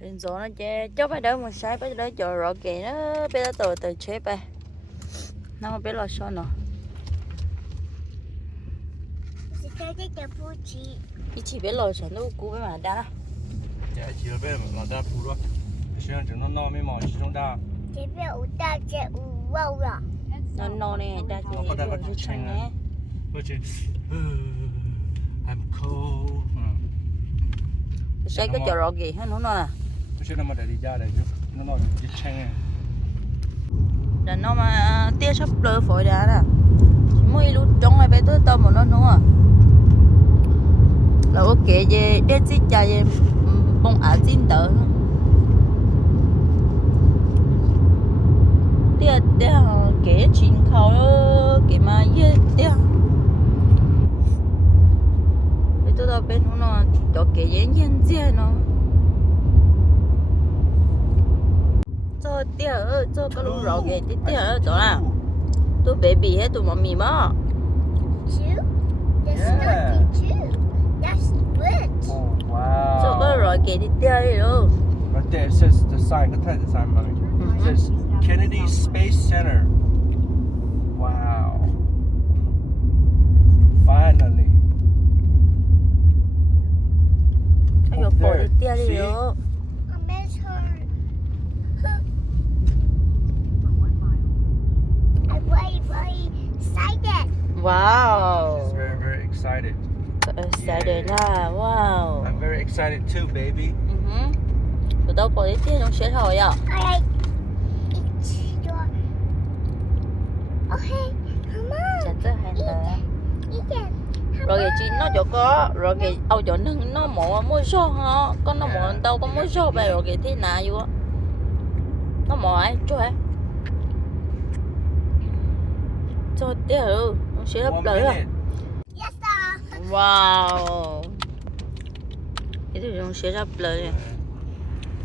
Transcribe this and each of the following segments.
Nên gió nó che cho bây giờ một sai bây giờ cho rõ kỹ nó bây giờ từ chế bay nó biết là sao nó chỉ biết lo sao nó cú với mà đã Dạ chỉ là biết là đa phụ đó. Bây giờ chúng nó mới mò chỉ trong đa.这边有大只有肉了。 nó nè đã chỉ biết là chăng nè Bây giờ I'm cold. sai cái cho rõ kỹ hết nó nè Bây giờ nó mà để đi ra đây nó nói chỉ chăng. là nó mà tia sắp lơ phổi đã nè chỉ mới lúc trong này bé tôi tao một nó nữa là ok về để chỉ chạy bông á chín tờ tia tia cái chín khâu cái mà ye tia bé tôi tao bên nó cho cái yên yên dễ nó cho tia cho cái lũ rau cái tia đó là tôi baby hết tôi mami mà Two? There's Yeah. nothing two. That's wood. Oh wow. cho cái rau cái tia đi đâu Right there it says the sign. Cái the sign mami. It says Kennedy Space Center. Wow. Finally. ai có phổi tia đi đâu I miss her. I'm very excited. wow She's very very excited. excited là wow I'm very excited too, baby. tụi tao có tia trong xe thôi à I like each door. Okay, come on. chẳng tới hai tờ Eat it. rồi cái chị nó cho có rồi cái âu cho nó mỏ mua số hả con nó mỏ đâu có mua số vậy rồi cái thế nào vô nó mỏ ai cho ai cho tia nó sẽ hấp lợi à Yes, sir. wow cái thứ nó sẽ hấp lợi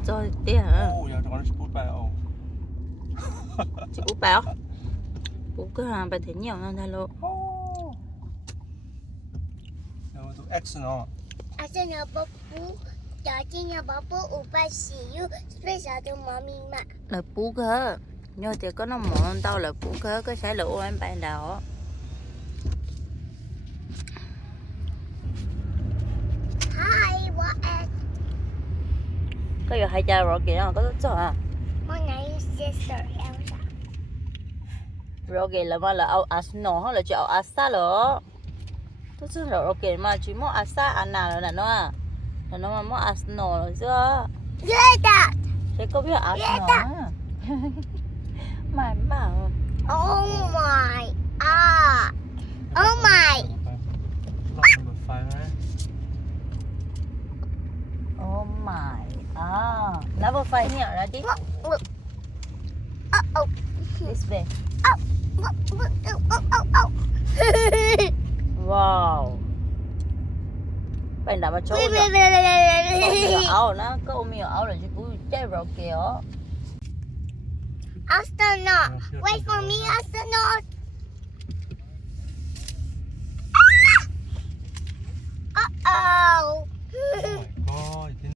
cho tia hả Oh, yeah, I want to put by oh. chị út bảo út cứ làm bài thế nhiều hơn hello Oh. Now we'll do X and all. I said no, Babu. Daddy, no, Babu. Upa, see you. Special to mommy, ma. là bú cơ nhớ thì có nó mỏ tao là bú cơ cái sẽ lụ em bạn đó Hi, what is có giờ hai cha rồi kìa nó có tốt cho à my name? Sister Elsa. rồi kìa là mà là ao Arsenal hay là chỉ ao Asa rồi tốt chứ rồi kìa mà chỉ mua Asa anh nào rồi là nó à là nó mà mua Arsenal rồi chứ Yeah, Dad. sẽ có biết Arsenal á mà bảo Oh my. Ah. Oh my. Lock number 5, right? oh my number 5 here là đi Look, look. Uh-oh. this way Oh, look, look. Oh. wow bạn đã mà chỗ Wait, rồi wait, wait, wait, có wait, miếng wait. áo nó có miếng áo là chỉ cứ chơi rồi kìa Astronaut. Wait for me, astronaut. Uh-oh. Oh my god. You didn't...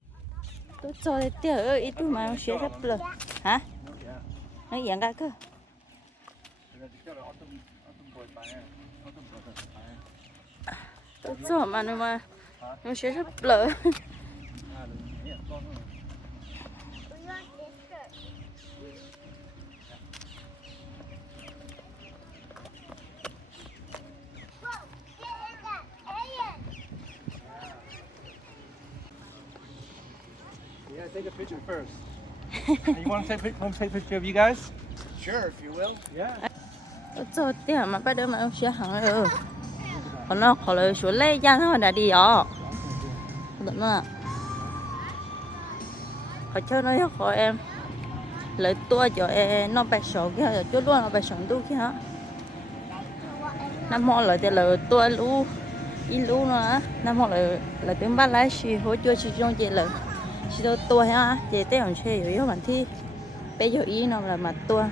tôi cho đấy tiểu ơi ít mà nó sẽ rất là hả nó dạng cái cơ tôi cho mà nó sẽ rất là Yeah, take a picture first. You want to take a picture of you guys? Sure, if you will. Yeah. tôi cho tiểu mà bắt đầu mà nó sẽ hẳn rồi còn nó khỏi lời xuống lấy ra thôi đã đi đó đúng không khỏi chơi nó khỏi em lấy tua cho em nó bạch sổ kia rồi chút luôn nó bạch sổ tu kia năm họ lại thì lời tua lú ít lú nữa năm họ lại tiếng bát lái xì hỗ trợ chỉ trong chị lời chỉ tôi tua ha chị tới hồng chơi rồi yếu bản thi bây giờ ý nó là mặt tua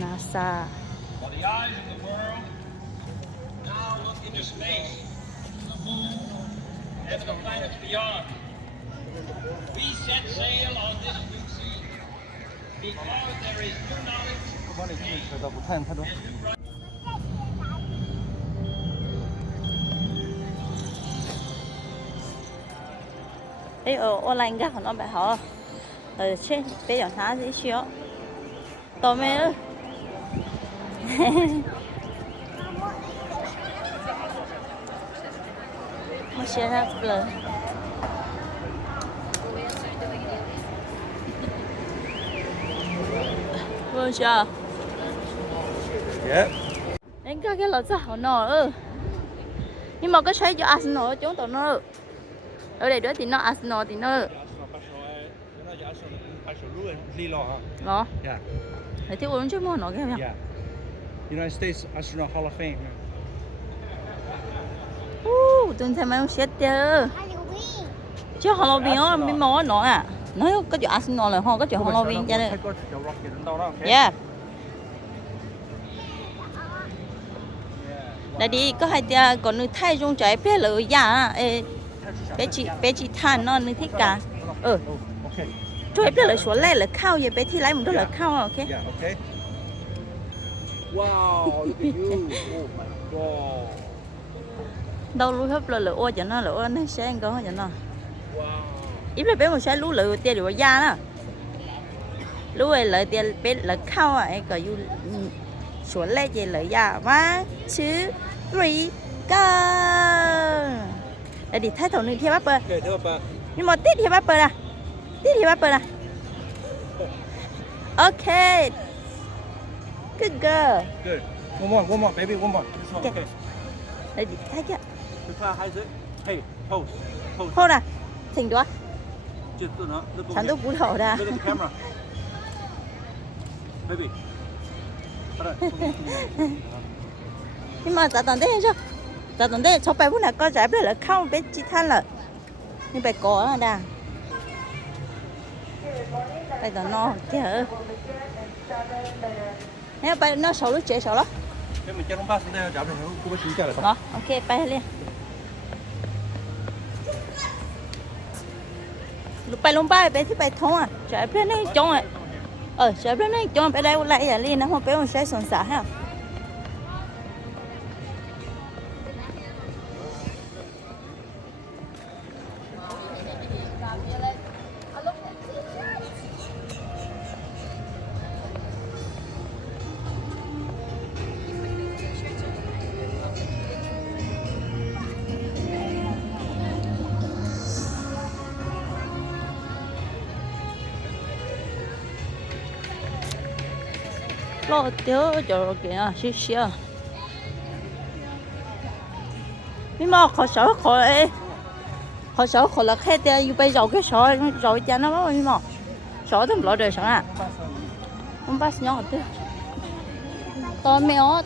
NASA For the eyes of the world, now look into space. The moon, beyond. We set sail on this new sea because there is new knowledge. 我帮你给你扯到不太多。哎呦，我来应该很多白好，去别讲啥子需要，倒霉了。我现在不能。我想， Yeah. anh có cái lợn sao nó nhưng mà cái xoay cho Arsenal chúng tụi nó ở đây đó thì nó Arsenal thì nó nó Yeah. để thiếu uống chút mua nó cái nào Yeah. United States Astronaut Hall of Fame. tôi thấy mấy ông xét chưa 还有 win， chứ Halloween á mới mò nó à nó có chỗ Arsenal là không có chỗ Halloween cho nên yeah đây đi có hai tia còn nữ thay trong trái bé lỡ ya bé chị than nó nữ thích cả Okay. trái bé lỡ xuống lại là khao vậy bé thì lấy một đôi là khao ok Yeah, okay. Wow, look at you. Oh my god. đâu lúa hấp là ô cho nó lỡ nó sẽ ăn có cho nó Wow. ít là bé một sẽ lúa lỡ tia được da đó lúa ấy lỡ tia bé lỡ khao à cái you xuống lại vậy lỡ da 1, 2, 3 go đây đi thay thầu nữ theo bắp bơ Okay, thế bà. nhưng mà tít theo bắp bơ nè tít theo bắp bơ nè ok good girl Good. One more, baby, one more. This one, Okay. okay. đây đi thay cái Cứ pha hai dưới. Hey, pose. Pose. thôi nè thỉnh đó Just do nó. Look chẳng over tôi here. cú thầu ra Look at the camera. Baby. nhưng mà咋等đấy chứ咋等đấy cho bé bữa nào có trái bé là không bé chỉ than là nhưng bé có là đà bây giờ nó chứ nếu bé nó sầu lúc trẻ sầu lắm Cái mình cho nó pass đây, chạm này cũng có chỉ là đó ok bay lên lúc bay lông bay bé thì bay thông à trái bé nó trông à trái bé nó trông bé đây lại à liền nó không bé một trái sồn sả ha lo tiêu cho kìa xíu xíu nhưng mà khó sợ là khai tiêu yêu bây giờ cái sợ rồi cho nó mà nhưng mà sợ thì lo đời sợ à không bắt nhỏ thế to mèo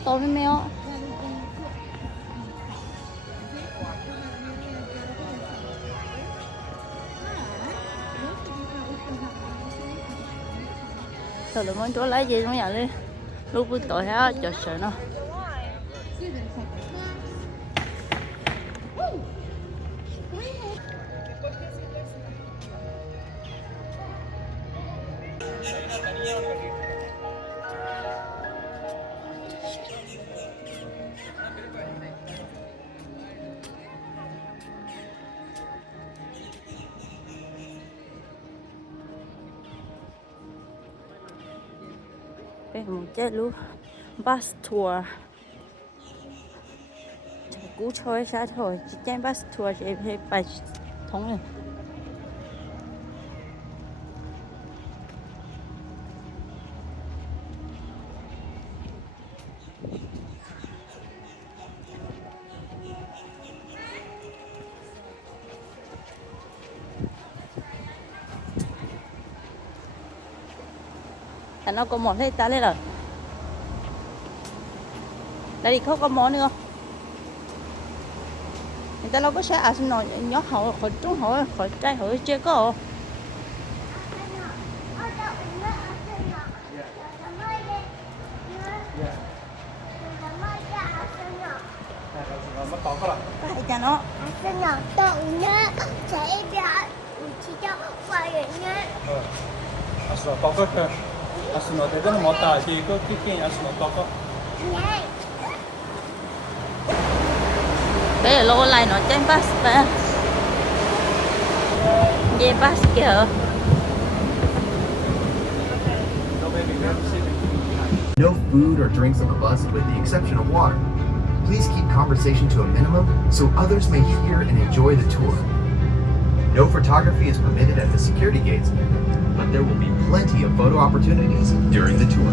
sợ là món chỗ lấy gì trong nhà đi lúc bữa tối hết cho sợ nó cái một chết luôn bus tour cú chơi sao thôi chỉ trên bus tour chỉ phải bài thống này nó có món hay ta lên rồi đây thì không có món nữa người ta đâu có xe à xin nói nhớ họ khỏi trung họ khỏi trai họ chưa có Mất tỏ có là. phải cho nó 在哪到呢？这边我知道坏人呢。 Asal toko ke? Asal no teko mo ta di ko kikin asal no toko. Này, Bây giờ lô lại nó trên bus nè. Về bus kìa. No food or drinks on the bus with the exception of water. Please keep conversation to a minimum so others may hear and enjoy the tour. No photography is permitted at the security gates, but there will be plenty of photo opportunities during the tour.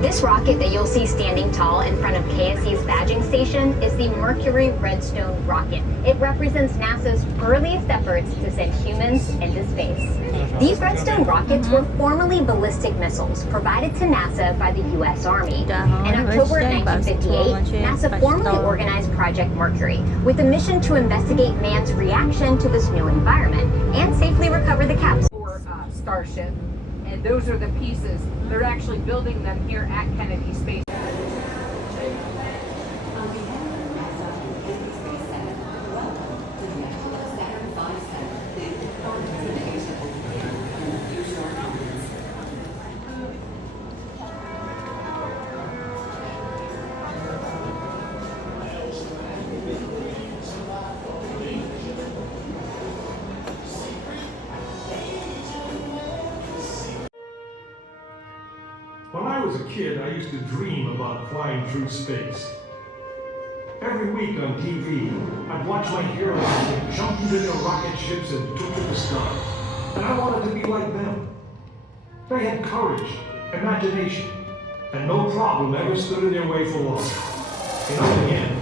This rocket that you'll see standing tall in front of KSC's badging station is the Mercury Redstone rocket. It represents NASA's earliest efforts to send humans into space. These Redstone rockets were formerly ballistic missiles provided to NASA by the U.S. Army. In October 1958, NASA formally organized Project Mercury with a mission to investigate man's reaction to this new environment and safely recover the capsule. For Starship, and those are the pieces. They're actually building them here at Kennedy Space. When I was a kid, I used to dream about flying through space. Every week on TV, I'd watch my heroes get jump into their rocket ships and took to the stars. And I wanted to be like them. They had courage, imagination, and no problem ever stood in their way for long. In the end,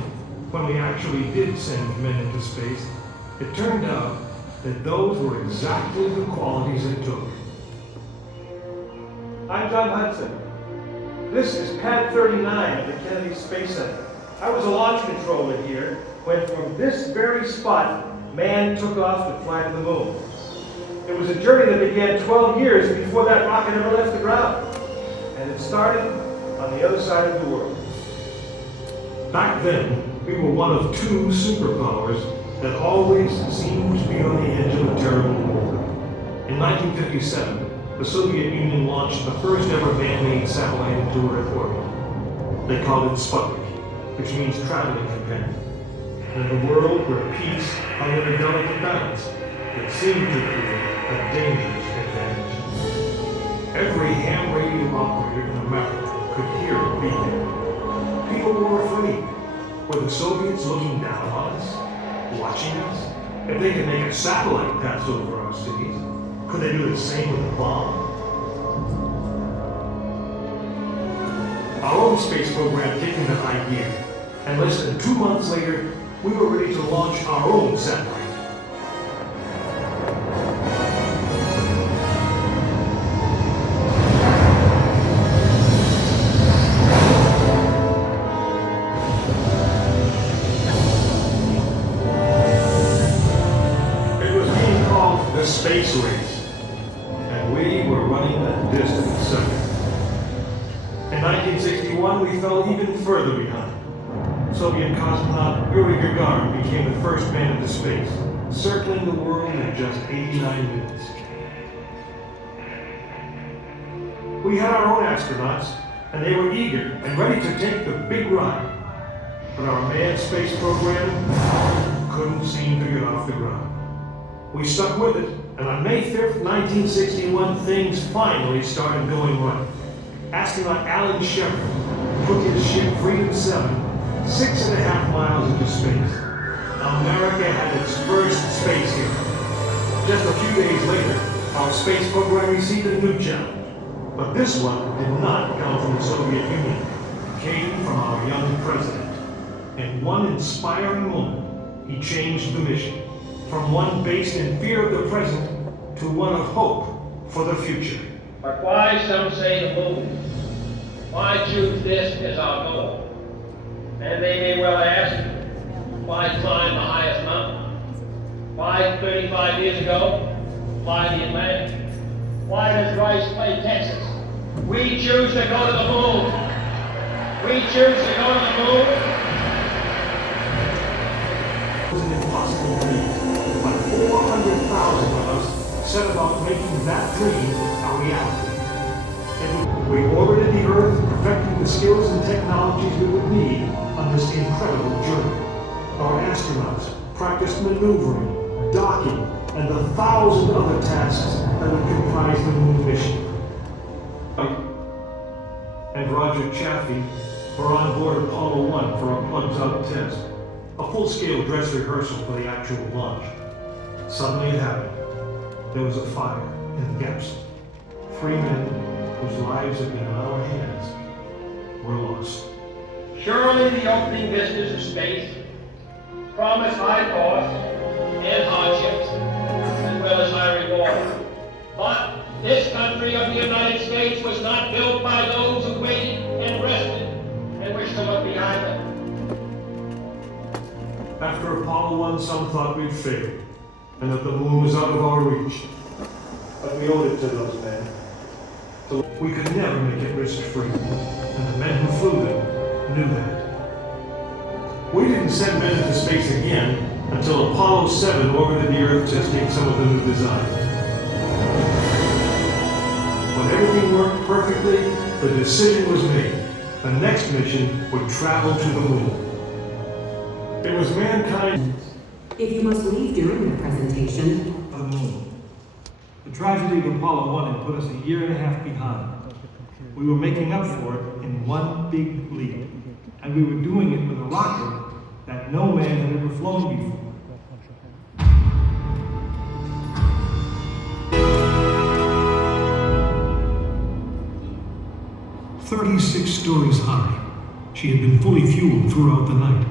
when we actually did send men into space, it turned out that those were exactly the qualities it took. I'm John Hudson. This is Pad 39 of the Kennedy Space Center. I was a launch controller here when from this very spot, man took off to fly to the moon. It was a journey that began 12 years before that rocket ever left the ground. And it started on the other side of the world. Back then, we were one of two superpowers that always seemed to be on the edge of a terrible war. In 1957, the Soviet Union launched the first ever man-made satellite into Earth orbit. They called it Sputnik, which means traveling companion. And in a world where peace hung in a delicate balance, it seemed to create a dangerous advantage. Every ham radio operator in America could hear it beeping. People were afraid. Were the Soviets looking down on us? Watching us? If they could make a satellite pass over our cities, could they do the same with a bomb? Our own space program kicked into high gear, and less than 2 months later, we were ready to launch our own satellite. Space race, and we were running a distant second. In 1961, we fell even further behind. Soviet cosmonaut Yuri Gagarin became the first man into space, circling the world in just 89 minutes. We had our own astronauts, and they were eager and ready to take the big ride. But our manned space program couldn't seem to get off the ground. We stuck with it, and on May 5th, 1961, things finally started going right. Astronaut Alan Shepard took his ship Freedom 7 6.5 miles into space. America had its first space hero. Just a few days later, our space program received a new challenge. But this one did not come from the Soviet Union. It came from our young president. In one inspiring moment, he changed the mission. From one based in fear of the present to one of hope for the future. But why, some say, the moon? Why choose this as our goal? And they may well ask, why climb the highest mountain? Why, 35 years ago, fly the Atlantic? Why does Rice play Texas? We choose to go to the moon. We choose to go to the moon. It was an impossible dream, but 400,000 of us set about making that dream a reality. And we orbited the Earth, perfecting the skills and technologies we would need on this incredible journey. Our astronauts practiced maneuvering, docking, and the 1,000 other tasks that would comprise the moon mission. And Roger Chaffee were on board Apollo 1 for a plugs-out test, a full-scale dress rehearsal for the actual launch. Suddenly it happened. There was a fire in the Gapson. 3 men whose lives had been in our hands were lost. Surely the opening vistas of space promise high costs and hardships, as well as high reward. But this country of the United States was not built by those who waited and rested and wished to look behind them. After Apollo 1, some thought we'd failed, and that the moon was out of our reach. But we owed it to those men. We could never make it risk-free, and the men who flew them knew that. We didn't send men into space again until Apollo 7 orbited the Earth testing some of the new design. When everything worked perfectly, the decision was made. The next mission would travel to the moon. It was mankind. If you must leave during the presentation, The moon. The tragedy of Apollo 1 had put us a year and a half behind. We were making up for it in one big leap, and we were doing it with a rocket that no man had ever flown before. "36 stories high, she had been fully fueled throughout the night.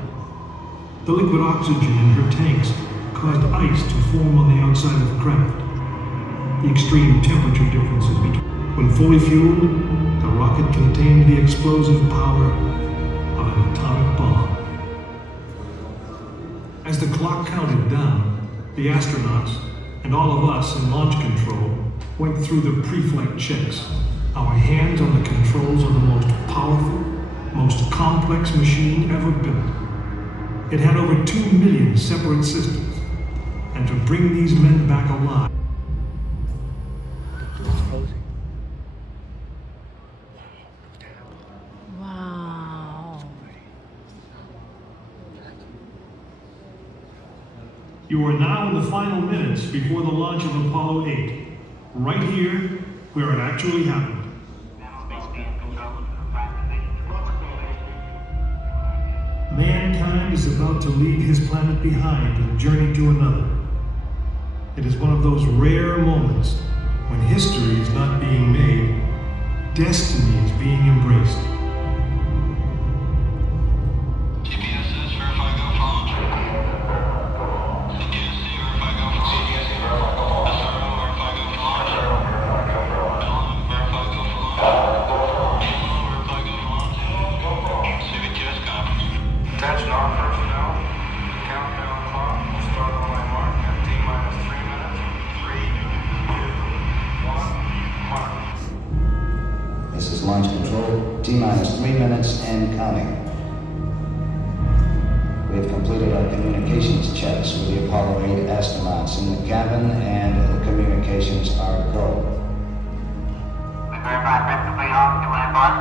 The liquid oxygen in her tanks caused ice to form on the outside of the craft. The extreme temperature differences between. When fully fueled, the rocket contained the explosive power of an atomic bomb. As the clock counted down, the astronauts and all of us in launch control went through the pre-flight checks. Our hands on the controls of the most powerful, most complex machine ever built. It had over 2 million separate systems, and to bring these men back alive. Wow. You are now in the final minutes before the launch of Apollo 8. Right here, where it actually happened. Mankind is about to leave his planet behind and journey to another. It is one of those rare moments when history is not being made, destiny is being embraced. Attention all personnel. Countdown clock will start on my mark at T-minus 3 minutes. 3, 2, 1, mark. This is launch control, T-minus 3 minutes and counting. We have completed our communications checks with the Apollo 8 astronauts in the cabin, and the communications are go. We verify principally off T1FR.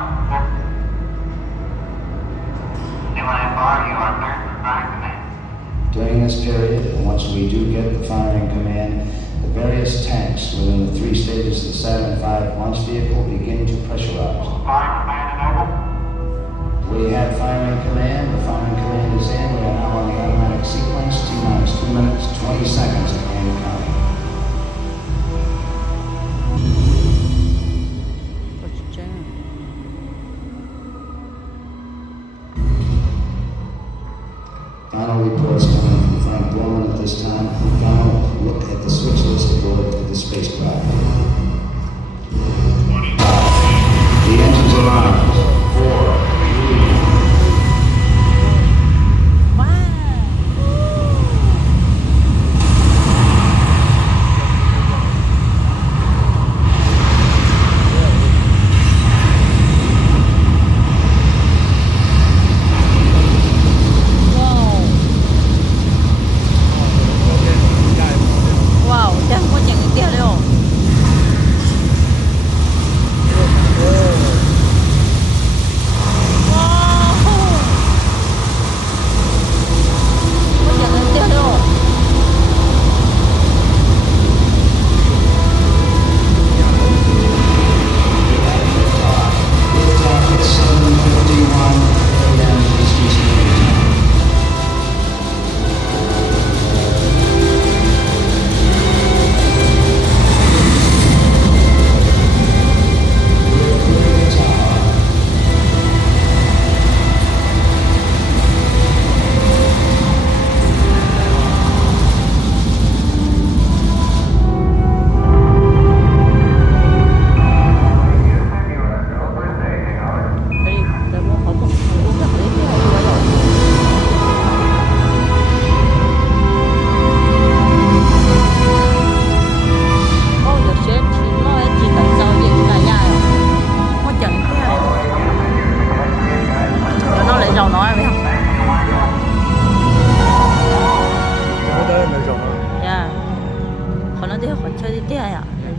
T1FR, you are cleared for firing command. During this period, and once we do get the firing command, the various tanks within the 3 stages of the Saturn V launch vehicle begin to pressurize. Firing command enabled. We have firing command. The firing command is in. We are now on the automatic sequence. T-minus 2 minutes, 20 seconds, and counting. What you doing? Final reports coming from Frank Borman at this time. Final look at the switch list aboard the spacecraft. The engines are on. 4, 3.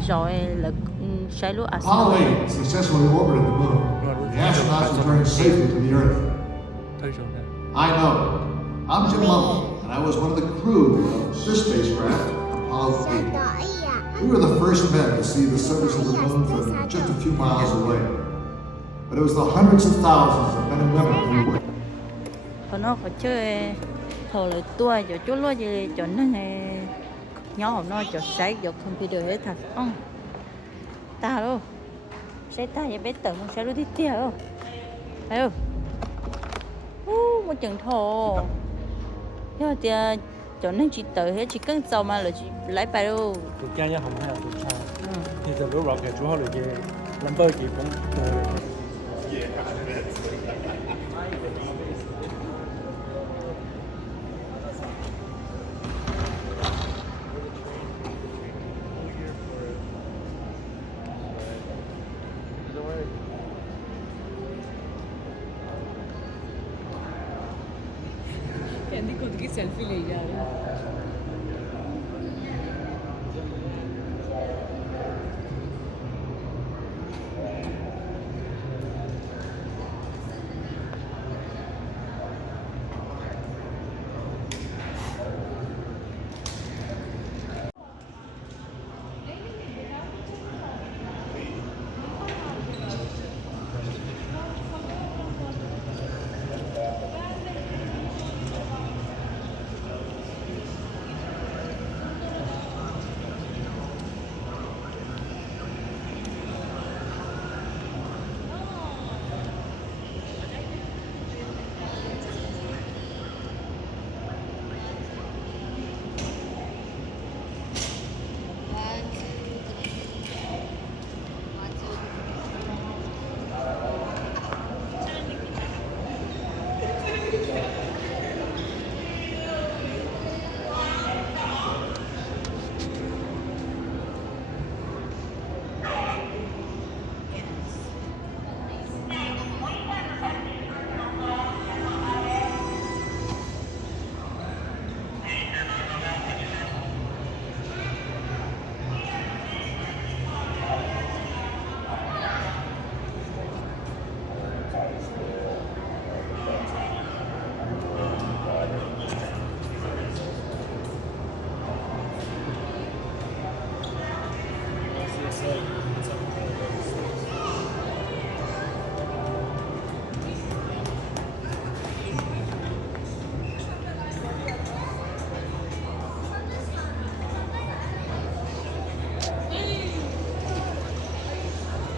rồi là sai lúa Apollo 8 successfully orbited the moon. The astronauts returned safely to the Earth. I know. I'm Jim Lovell, and I was one of the crew of this spacecraft, Apollo 8. We were the first men to see the surface of the moon from just a few miles away. But it was the hundreds of thousands of men and women who were. Còn nó phải chơi thầu lại tua cho chú lo gì cho nó này nhỏ nó cho sấy cho computer hết thật không ta đâu sấy ta vậy bé tự không sấy đôi tiếp theo thấy không một chừng thầu nhưng mà thì cho nên chỉ tự hết chỉ cần sau mà là chỉ lấy bài đâu tụi cha nhá không hay là tụi cha thì giờ lúc rocket chú họ được về làm bơi chỉ cũng कहती खुद की selfie ले जा रही है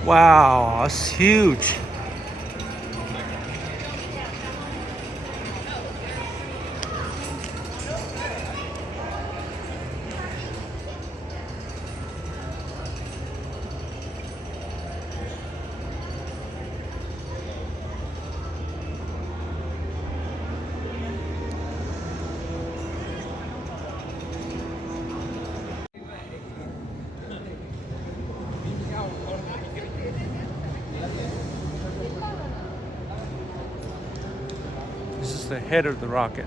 Wow, that's huge. This is the head of the rocket.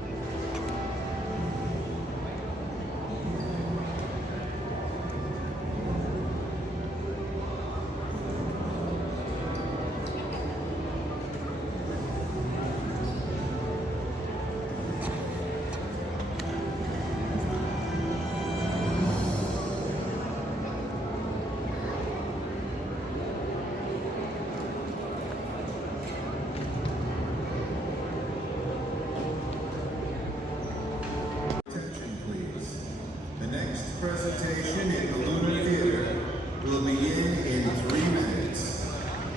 Presentation in the Lunar Theater will begin in 3 minutes.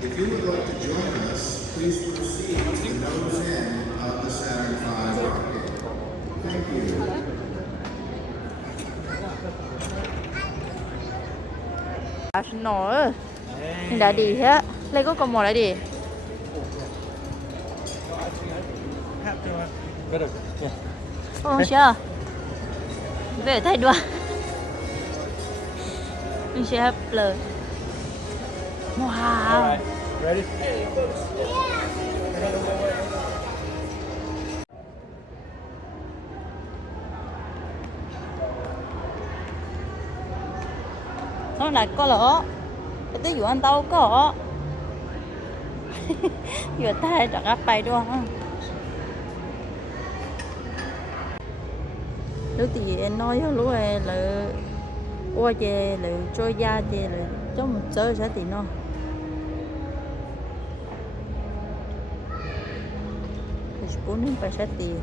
If you would like to join us, please proceed to the nose end of the Saturn V rocket. Thank you. Nổi đã đi hết lấy có con mồi lại đi chưa về thay đua mình sẽ hấp lời wow. Ready? Thôi là có lỡ tới dụ anh tao có vừa tay đã gấp bay đó lúc thì em nói lúc này là qua về là trôi ra về là cho một giờ sẽ thì nó bốn đến 7 sẽ tiền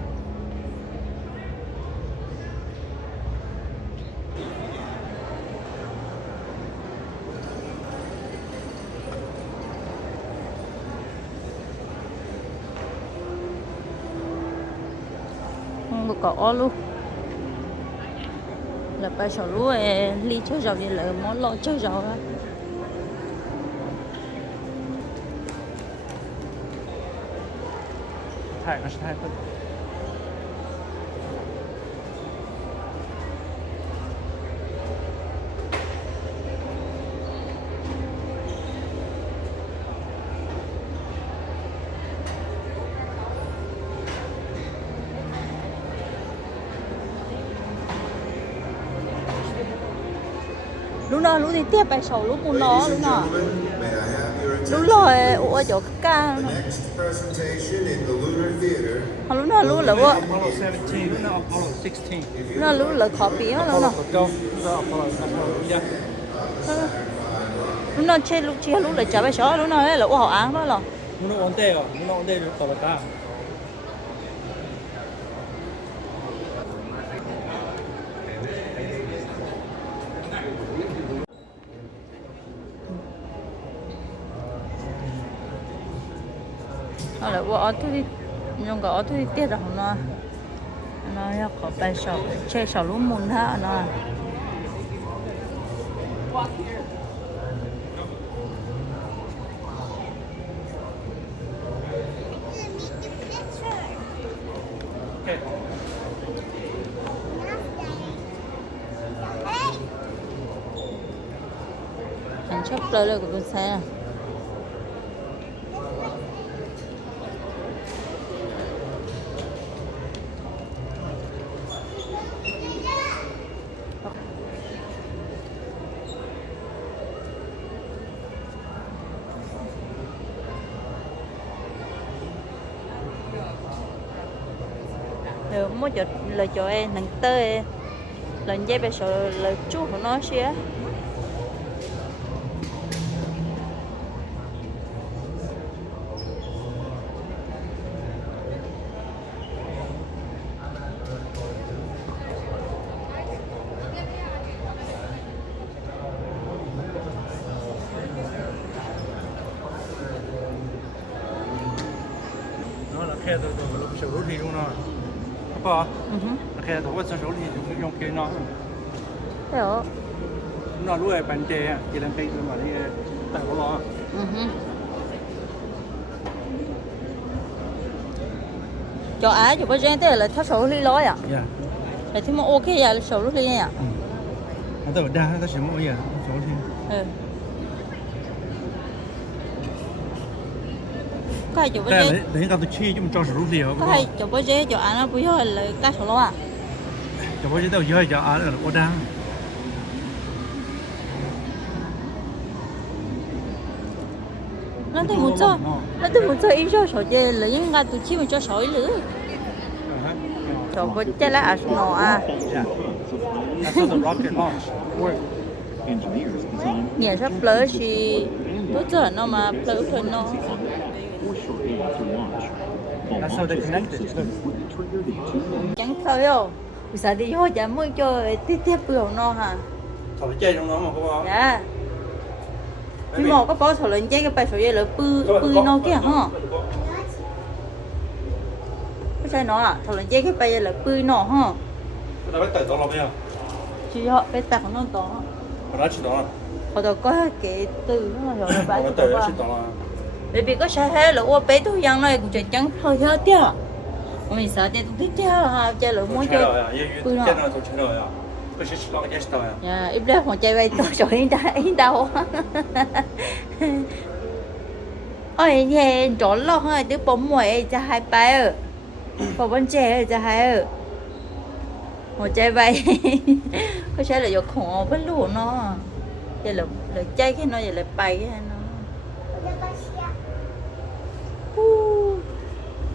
không có luôn là bây giờ lúc ly chơi rau thì là món lo chơi rau á太可是太笨。lúc nào lúc thì tiếp bài sầu lúc muốn nó lúc nào lúc rồi ở chỗ ca lúc nào lúc là vợ lúc nào lúc là khó bí á lúc nào lúc nào chơi lúc chia lúc là trả bài sầu lúc nào là họ án đó là lúc nào ổn định rồi lúc nào ổn định rồi cả là vợ tôi nhưng có tôi tiết rồi nó có bài sầu chơi sầu lúc muốn ha nó anh chấp lời của tôi xe mỗi chỗ lời chỗ em nặng tơi lần dây bây giờ lời chú của nó xí á nó là khe từ lúc sầu rút thì luôn rồi có khe từ sầu rút thì dùng kia nó được nó lúc này bàn chè chỉ làm cây mà đi tại có lo cho á chụp cái gen thế là tháo sầu ly lói à là thì mà ok à sầu ly à nó tự đa nó sử dụng gì sầu ly cái chụp cái gen để cái tôi chi chứ mình cho sầu ly không cái chụp cái gen cho á nó bây giờ là cá sầu lo à chụp cái gen đâu giờ cho á là có đa nó thì một giờ ít cho sầu chè là những cái tôi chi mình cho sầu lử cho cái là nó à nhà sắp lỡ thì tốt giờ nó mà lỡ thôi nó That's how they connected. chẳng thôi đâu bây giờ đi vô chả muốn cho tiếp bữa nó hả thổi chơi trong đó mà có bao dạ nhưng mà có bao thổi lên chơi cái bài sổ dây là bự nó kia hả cái chơi nó à thổi lên chơi cái bài là bự nó hả nó biết tự đó là bây giờ chỉ họ biết tập nó to nó chỉ đó họ đâu có cái từ nó rồi là bài tự nó chỉ đó là bởi vì có sai hết là ô bé tôi yang này cũng chỉ chẳng thôi hết tiếc mình sợ tiền tôi thích tiếc ha chơi là muốn chơi bự nó cái gì lo cái gì đó dạ ít ra họ chơi bay tôi rồi hiện đâu ôi nghe trốn lo hơi đứa bóng mồi cho hai bài ở bên trẻ cho hai ở họ chơi bay có sẽ là do khổ với lũ nó vậy là chơi cái nó vậy là bay cái nó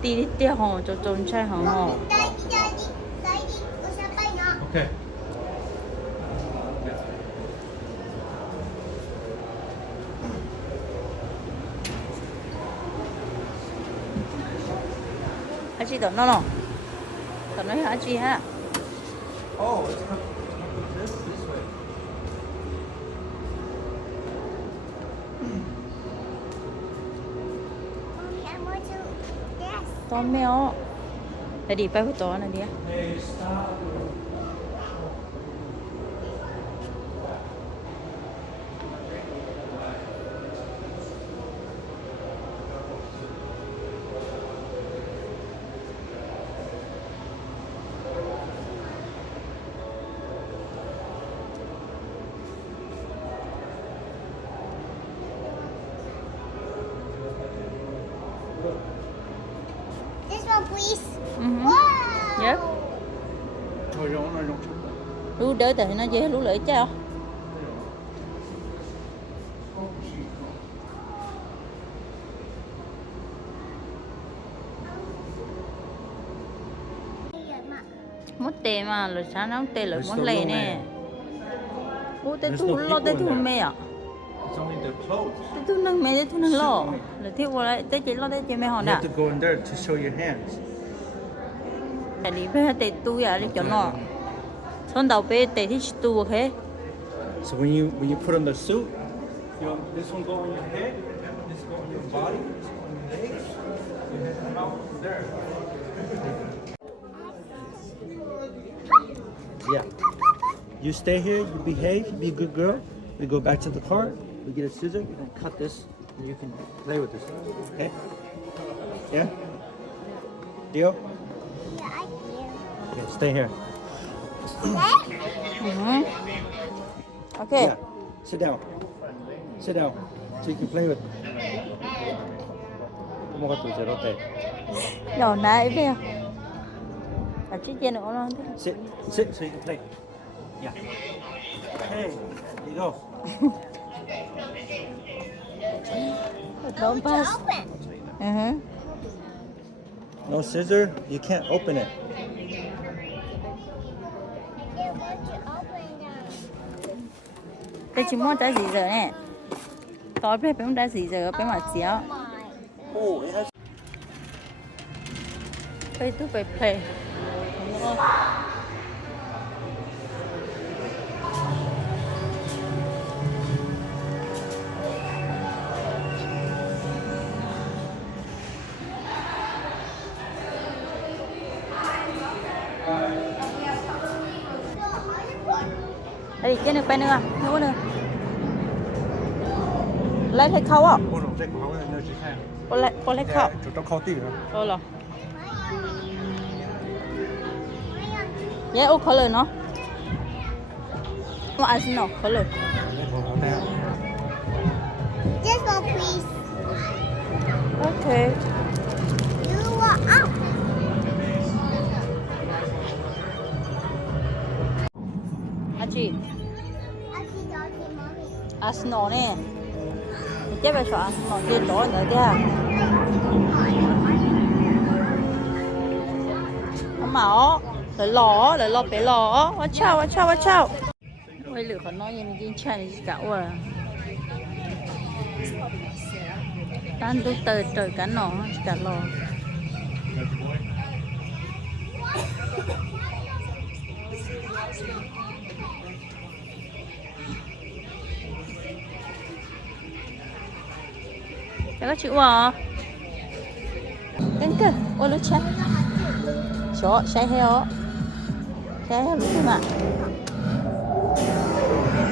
đi đi hòn cho trốn chơi hòn hòn Okay. 아지 더 no 더 nói 아지 ha Oh, it's not this way. tôm là đi bay to này đi Hey, stop. This one, please. Wow. Yep. Thôi rồi, nó Lú đỡ thì nó về lú lợi chao. Mất tê mà rồi sáng nóng tê rồi mất lệ nè. Ô tê thu lo tê thu mẹ à? It's only the clothes. Tê thu nâng mẹ tê thu nâng lo. Rồi thiếu qua lại tê chỉ lo tê chỉ mẹ hòn You đã. have to go in there to show your hands. Tại đi bây tê tu à đi cho nó. Son đầu bé tê thì tu ok. So when you put on the suit, this one go on your head, this go on your body, this go on your legs, you head them out from there. Yeah. You stay here, you behave, be a good girl. We go back to the car, we get a scissor, we can cut this, and you can play with this. Okay? Yeah? Deal? Yeah, I do. Okay, stay here. Okay. Yeah. Sit down. Sit down. So you can play with. 뭐가 또 제로 돼? Nhỏ này bây à chiếc kia nữa nó Sit, sit, so you can play. Yeah. Hey, there you go. Don't pass. No scissor, you can't open it. Đây chỉ muốn trái gì giờ nè. Tối bé bé muốn trái gì giờ bé mà xéo. Oh, it has. Play to play. Đây cái này bên nữa, nữa nữa. Lấy lấy khâu à? Con lấy khâu. Chúng ta khó tỉ Thôi rồi. Yeah, oh color no. What else no color? This one, please. Okay. You are out. Aji, Auntie, Daddy, Mommy. Arsenal nè. Chế bài soạn Arsenal kia tối nữa kia. Mạo, lại lò bé lò. Watch out. Ôi lửa còn nói em đi chơi này cả rồi. Tan tu trời cả nọ cả lò. Có chữ à? Cái ôi lúc chết. Số sai heo. Sai heo lúc mà.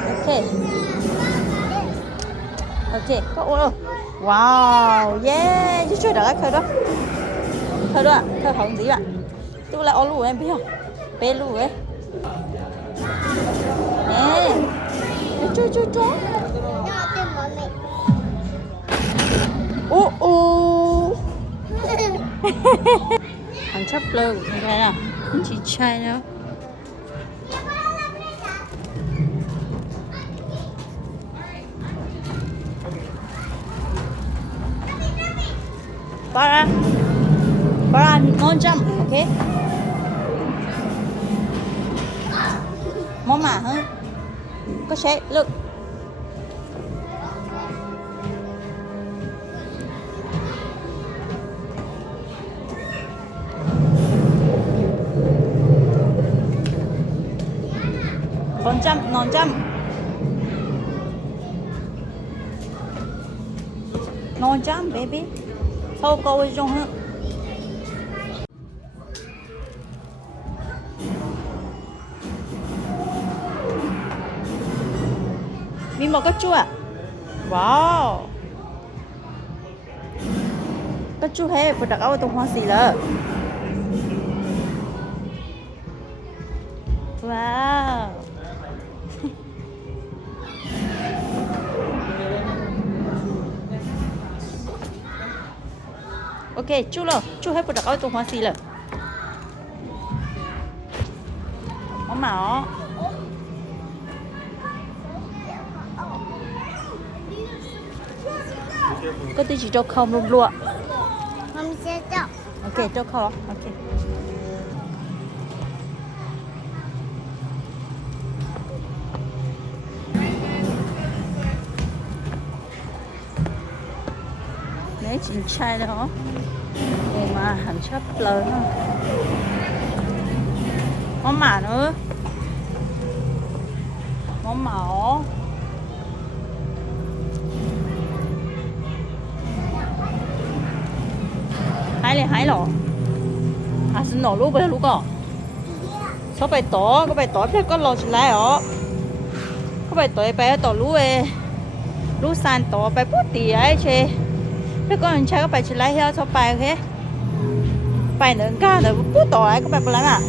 Ok. Ok, có ôi. Wow, yeah, chứ chơi đã khơi đó. Khơi đó à, khơi không gì bạn. Tôi lại ô lù em biết không? Bé lù ấy. Nè. Chơi. Thằng chấp lơ của thằng này nào. Chị trai đâu. Bara non jump okay món mà hả có sẽ look con jump non jump non jump baby sau câu trong hả mi một cái chua wow cái chua hay phải đặt ở trong hoa xì lợ wow ok chua lo chua hay phải đặt ở trong hoa xì lợ món màu có tí chỉ cho không luôn luôn Không sẽ cho. ok cho không ok nếu chín chai đó mà hẳn chấp lớn món mả nữa món màu hái lọ à xin nổ lúc bây giờ lúc có số bài tổ có bài tổ phải có lọ lại ở có bài tổ bài tổ lú ấy lú san tổ bài bút tì ấy chứ phải có anh trai có bài chỉ lại hết số bài ok bài nữa cả nữa bút tổ ấy có bài bút lắm à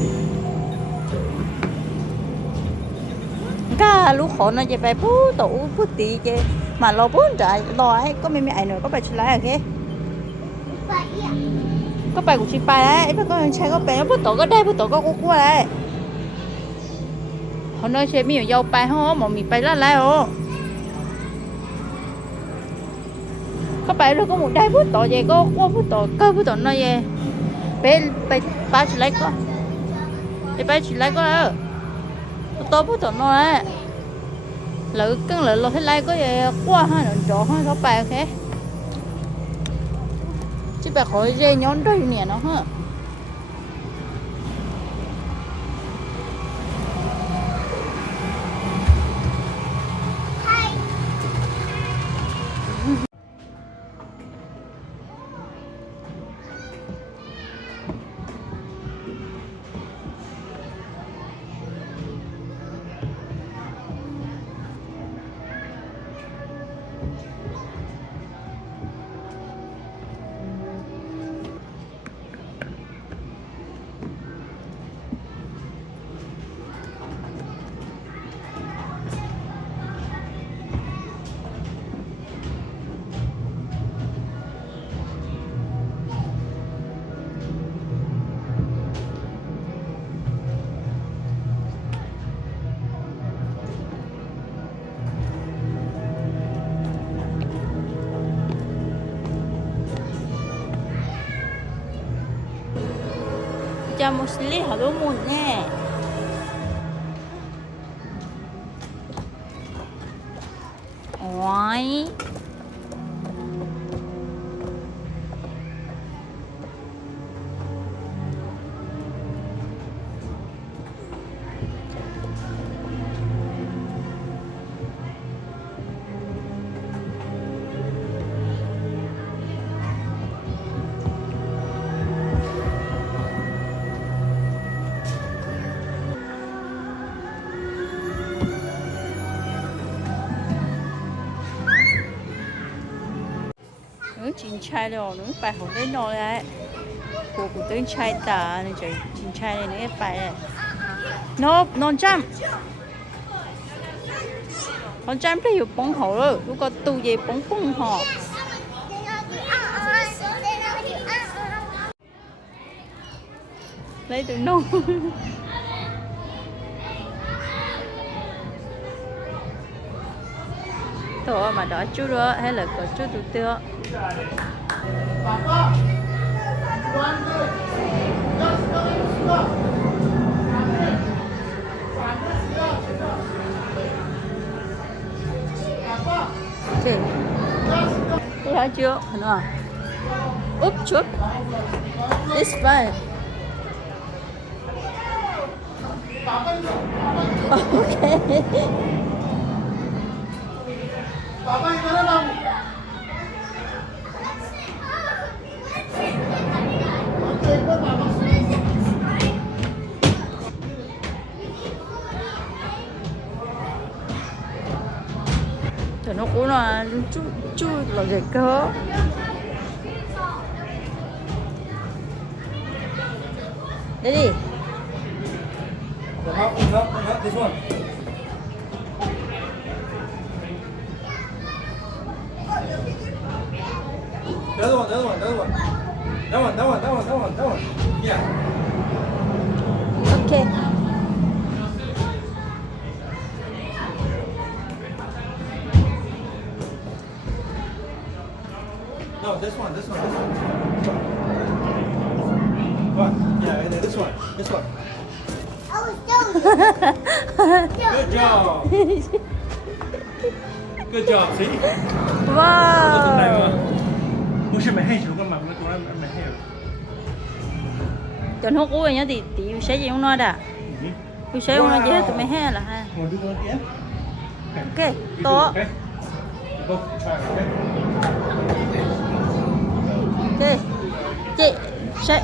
cả lú khó nó chỉ bài bút tổ bút tì chứ mà lọ bút trái lọ ấy có mấy ai nữa có bài chỉ lại ok có bài của chị bài đấy, phải có anh trai có bé bút tổ có đây bút tổ có cô đấy. Hôm nay chị mình dâu bài không, mà mình bài là lại ô. Có bài rồi có một đây bút tổ gì có qua bút tổ cơ bút tổ nó gì, bé bài ba chỉ lấy có, bé ba chỉ lấy có đó, to bút tổ nó đấy. Lỡ cưng lỡ hết lấy có gì qua hai lần chỗ hai có bài ok. Chứ bà khỏi dây nhón đây nè nó hả cho một xí họ đố mùn nè ôi chín chai rồi nó phải không đến nồi đấy của tướng chai tả này trời chín chai này nó phải này nó non trăm con trăm phải hiểu bóng hổ rồi lúc có tù gì bóng bông họ lấy từ nông thôi mà đó chú đó hay là có chú tụi tiêu Okay. Thấy chưa? Nào. Úp chút. It's fine. Okay. Thì nó cũng là chú là cái cơ. Đây đi. This one. The other one. That one. Yeah. Okay. No, this one. What? Yeah, this one. Good job. Good job. See? Wow. 不是没黑球干嘛？我昨晚没黑了。 Còn hút uống nhá thì sẽ gì không nói đã. Tôi sẽ không nói gì hết tụi mày hết là ha. Ok, to. Ok. Chị sẽ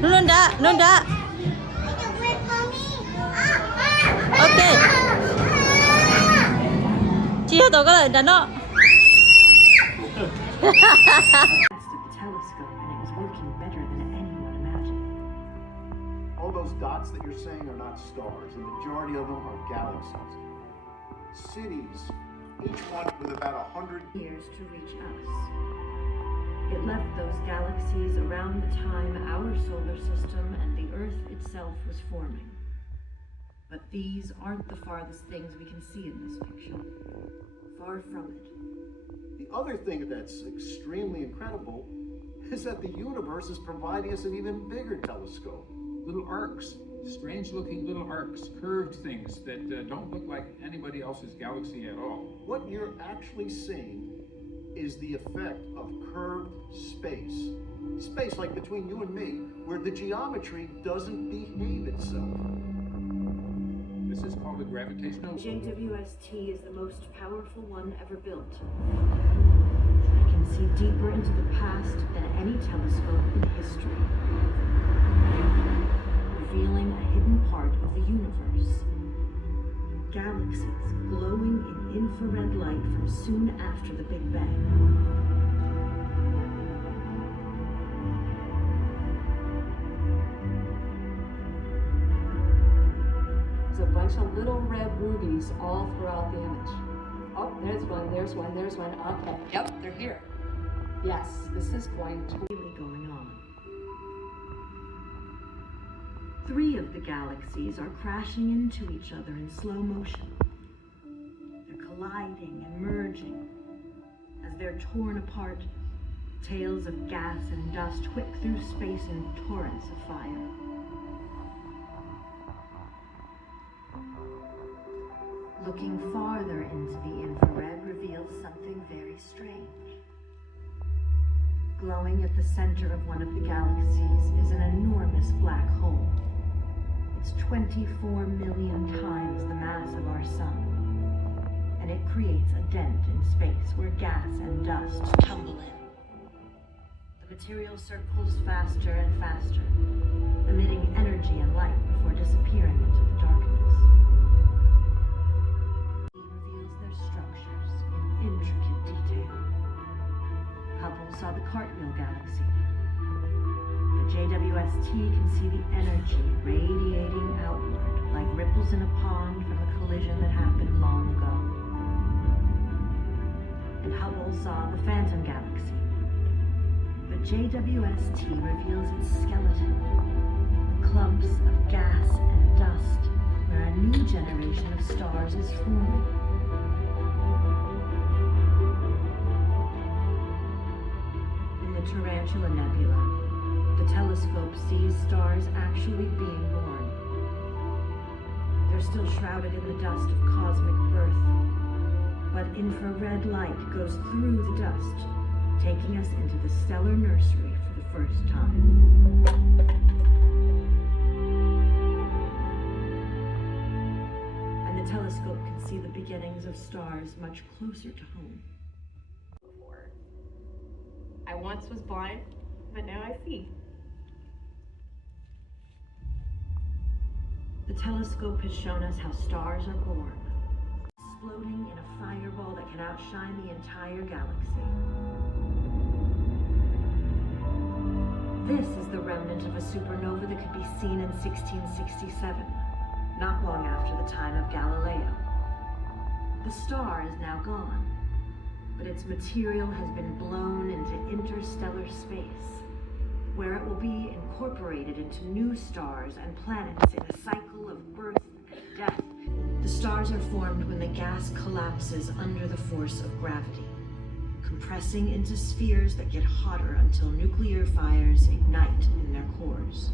Luôn đã. Ok. Chị tôi có lời đánh đó. All those dots that you're saying are not stars. The majority of them are galaxies. Cities, each one with about 100 years to reach us. It left those galaxies around the time our solar system and the Earth itself was forming. But these aren't the farthest things we can see in this picture. Far from it. The other thing that's extremely incredible is that the universe is providing us an even bigger telescope. Little arcs, strange looking little arcs, curved things that don't look like anybody else's galaxy at all. What you're actually seeing is the effect of curved space. Space like between you and me, where the geometry doesn't behave itself. This is called a gravitational. JWST is the most powerful one ever built. It can see deeper into the past than any telescope in history, revealing a hidden part of the universe. Galaxies glowing in infrared light from soon after the Big Bang. There's a bunch of little red rubies all throughout the image. Oh, there's one. Okay, yep, they're here. Yes, this is going to Really going on. 3 of the galaxies are crashing into each other in slow motion. They're colliding and merging. As they're torn apart, tails of gas and dust whip through space in torrents of fire. Looking farther into the infrared reveals something very strange. Glowing at the center of one of the galaxies is an enormous black hole. It's 24 million times the mass of our sun, and it creates a dent in space where gas and dust tumble in. The material circles faster and faster, emitting energy and light before disappearing into the darkness. It reveals their structures in intricate detail. Hubble saw the Cartwheel galaxy. JWST can see the energy radiating outward like ripples in a pond from a collision that happened long ago. And Hubble saw the Phantom Galaxy. But JWST reveals its skeleton, clumps of gas and dust where a new generation of stars is forming. In the Tarantula Tarantula Nebula, the telescope sees stars actually being born. They're still shrouded in the dust of cosmic birth, but infrared light goes through the dust, taking us into the stellar nursery for the first time. And the telescope can see the beginnings of stars much closer to home. I once was blind, but now I see. The telescope has shown us how stars are born, exploding in a fireball that can outshine the entire galaxy. This is the remnant of a supernova that could be seen in 1667, not long after the time of Galileo. The star is now gone, but its material has been blown into interstellar space, where it will be incorporated into new stars and planets in a cycle of birth and death. The stars are formed when the gas collapses under the force of gravity, compressing into spheres that get hotter until nuclear fires ignite in their cores.